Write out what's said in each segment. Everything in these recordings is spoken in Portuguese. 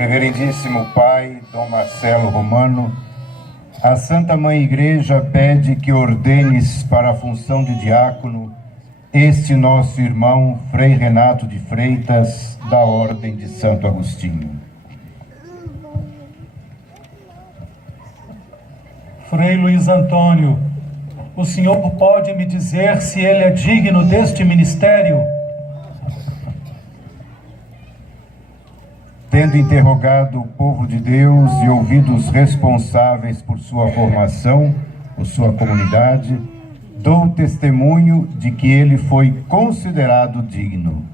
Reverendíssimo Pai Dom Marcelo Romano, a Santa Mãe Igreja pede que ordenes para a função de diácono este nosso irmão Frei Renato de Freitas, da Ordem de Santo Agostinho. Frei Luiz Antônio, o senhor pode me dizer se ele é digno deste ministério? Tendo interrogado o povo de Deus e ouvido os responsáveis por sua formação, por sua comunidade, dou testemunho de que ele foi considerado digno.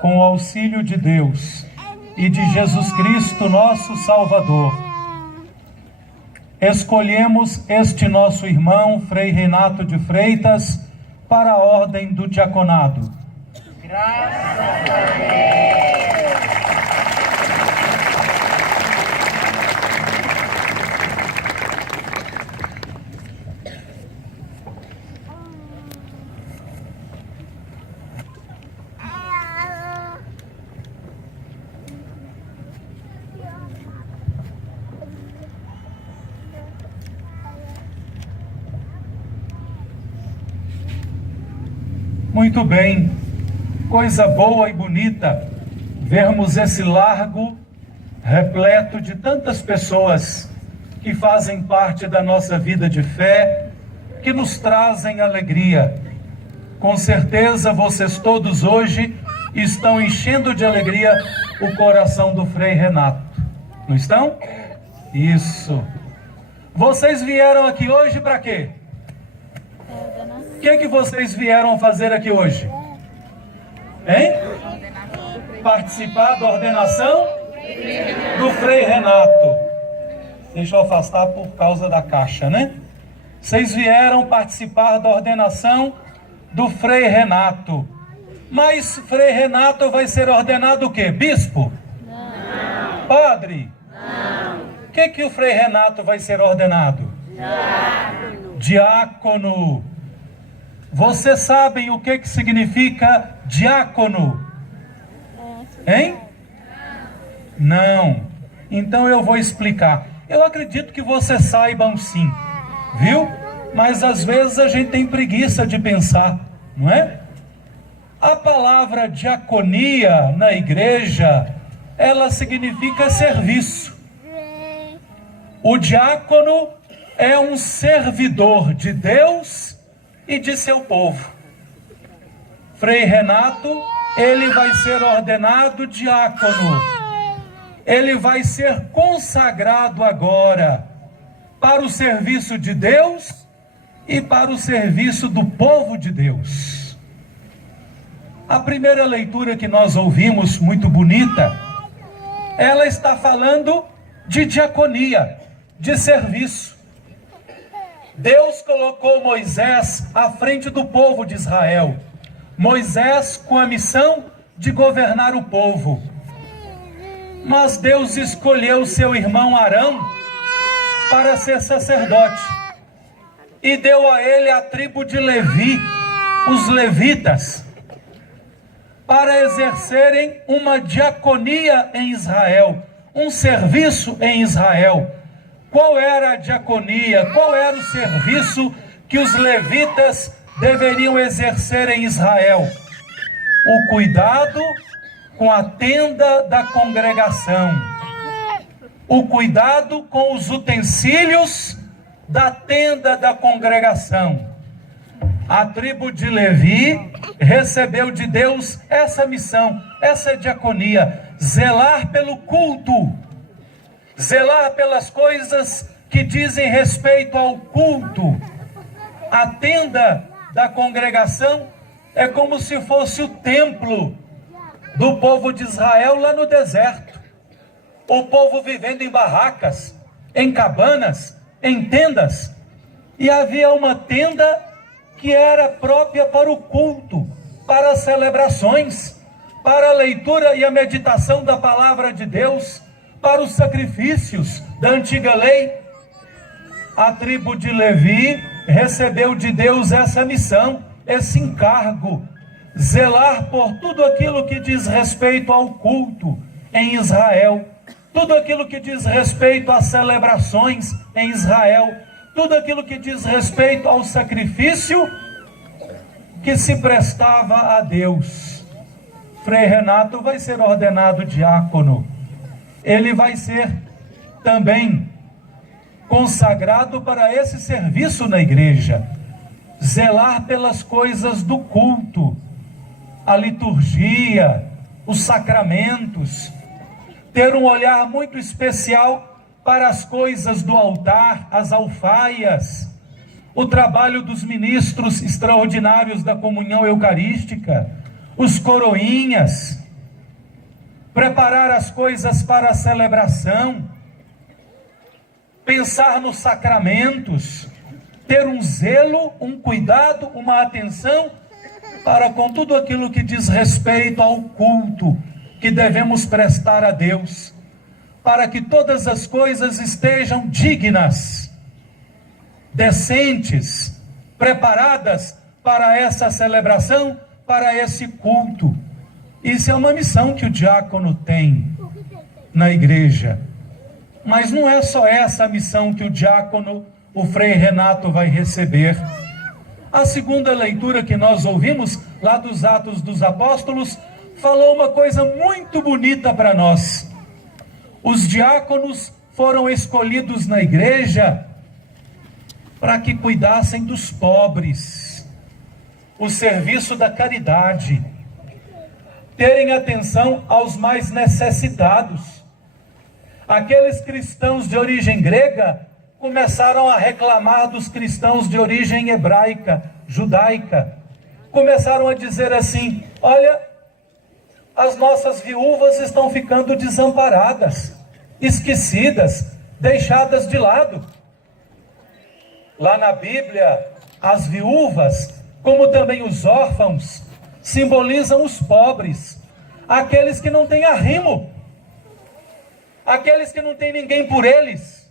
Com o auxílio de Deus e de Jesus Cristo, nosso Salvador, escolhemos este nosso irmão, Frei Renato de Freitas, para a ordem do diaconado. Graças a Deus. Muito bem, coisa boa e bonita vermos esse largo repleto de tantas pessoas que fazem parte da nossa vida de fé, que nos trazem alegria. Com certeza vocês todos hoje estão enchendo de alegria o coração do Frei Renato, não estão? Isso. Vocês vieram aqui hoje para quê? O que vocês vieram fazer aqui hoje? Hein? Participar da ordenação do Frei Renato. Deixa eu afastar por causa da caixa, né? Vocês vieram participar da ordenação do Frei Renato. Mas Frei Renato vai ser ordenado o quê? Bispo? Não. Padre? Não. O que o Frei Renato vai ser ordenado? Diácono. Diácono. Vocês sabem o que significa diácono? Hein? Não. Então eu vou explicar. Eu acredito que vocês saibam sim, viu? Mas às vezes a gente tem preguiça de pensar, não é? A palavra diaconia na igreja, ela significa serviço. O diácono é um servidor de Deus e de seu povo. Frei Renato, ele vai ser ordenado diácono. Ele vai ser consagrado agora para o serviço de Deus e para o serviço do povo de Deus. A primeira leitura que nós ouvimos, muito bonita, ela está falando de diaconia, de serviço. Deus colocou Moisés à frente do povo de Israel. Moisés com a missão de governar o povo. Mas Deus escolheu seu irmão Arão para ser sacerdote. E deu a ele a tribo de Levi, os levitas, para exercerem uma diaconia em Israel, um serviço em Israel. Qual era a diaconia? Qual era o serviço que os levitas deveriam exercer em Israel? O cuidado com a tenda da congregação. O cuidado com os utensílios da tenda da congregação. A tribo de Levi recebeu de Deus essa missão, essa diaconia, zelar pelo culto. Zelar pelas coisas que dizem respeito ao culto. A tenda da congregação é como se fosse o templo do povo de Israel lá no deserto. O povo vivendo em barracas, em cabanas, em tendas. E havia uma tenda que era própria para o culto, para as celebrações, para a leitura e a meditação da palavra de Deus, para os sacrifícios da antiga lei. A tribo de Levi recebeu de Deus essa missão, esse encargo zelar por tudo aquilo que diz respeito ao culto em Israel, tudo aquilo que diz respeito às celebrações em Israel, tudo aquilo que diz respeito ao sacrifício que se prestava a Deus. Frei Renato vai ser ordenado diácono. Ele vai ser também consagrado para esse serviço na igreja, zelar pelas coisas do culto, a liturgia, os sacramentos, ter um olhar muito especial para as coisas do altar, as alfaias, o trabalho dos ministros extraordinários da comunhão eucarística, os coroinhas, preparar as coisas para a celebração, pensar nos sacramentos, ter um zelo, um cuidado, uma atenção para com tudo aquilo que diz respeito ao culto que devemos prestar a Deus, para que todas as coisas estejam dignas, decentes, preparadas para essa celebração, para esse culto. Isso é uma missão que o diácono tem na igreja. Mas não é só essa missão que o diácono, o Frei Renato, vai receber. A segunda leitura que nós ouvimos, lá dos Atos dos Apóstolos, falou uma coisa muito bonita para nós. Os diáconos foram escolhidos na igreja para que cuidassem dos pobres, o serviço da caridade, terem atenção aos mais necessitados. Aqueles cristãos de origem grega começaram a reclamar dos cristãos de origem hebraica, judaica. Começaram a dizer assim: olha, as nossas viúvas estão ficando desamparadas, esquecidas, deixadas de lado. Lá na Bíblia, as viúvas, como também os órfãos, simbolizam os pobres, aqueles que não têm arrimo, aqueles que não têm ninguém por eles,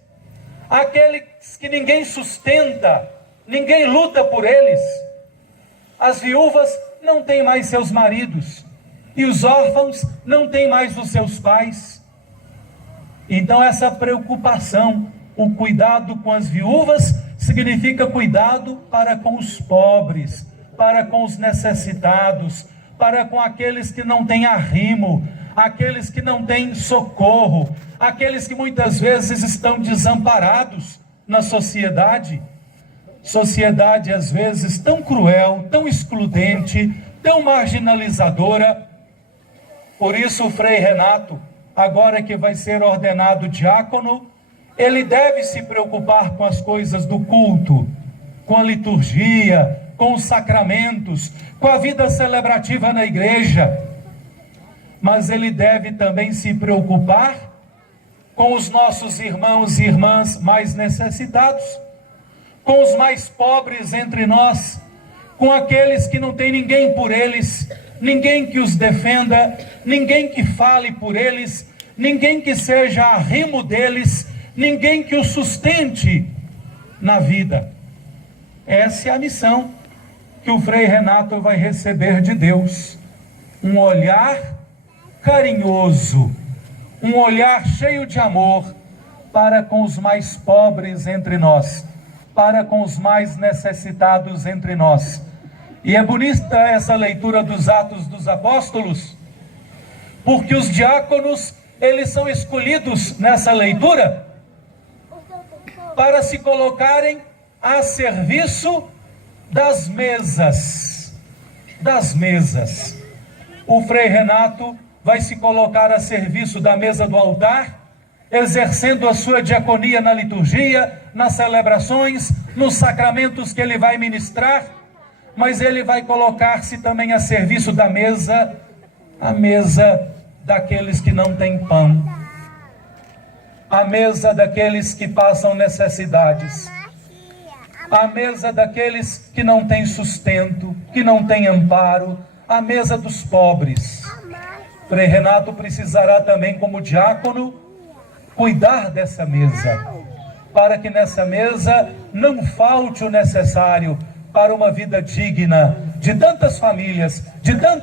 aqueles que ninguém sustenta, ninguém luta por eles. As viúvas não têm mais seus maridos, e os órfãos não têm mais os seus pais. Então essa preocupação, o cuidado com as viúvas, significa cuidado para com os pobres, para com os necessitados, para com aqueles que não têm arrimo, aqueles que não têm socorro, aqueles que muitas vezes estão desamparados na sociedade. Sociedade às vezes tão cruel, tão excludente, tão marginalizadora. Por isso o Frei Renato, agora que vai ser ordenado diácono, ele deve se preocupar com as coisas do culto, com a liturgia, com os sacramentos, com a vida celebrativa na igreja. Mas ele deve também se preocupar com os nossos irmãos e irmãs mais necessitados, com os mais pobres entre nós, com aqueles que não têm ninguém por eles, ninguém que os defenda, ninguém que fale por eles, ninguém que seja arrimo deles, ninguém que os sustente na vida. Essa é a missão que o Frei Renato vai receber de Deus. Um olhar carinhoso, um olhar cheio de amor para com os mais pobres entre nós, para com os mais necessitados entre nós. E é bonita essa leitura dos Atos dos Apóstolos, porque os diáconos, eles são escolhidos nessa leitura para se colocarem a serviço das mesas. O Frei Renato vai se colocar a serviço da mesa do altar, exercendo a sua diaconia na liturgia, nas celebrações, nos sacramentos que ele vai ministrar, mas ele vai colocar-se também a serviço da mesa, a mesa daqueles que não têm pão, a mesa daqueles que passam necessidades, a mesa daqueles que não têm sustento, que não têm amparo, a mesa dos pobres. Frei Renato precisará também, como diácono, cuidar dessa mesa, para que nessa mesa não falte o necessário para uma vida digna de tantas famílias, de tantos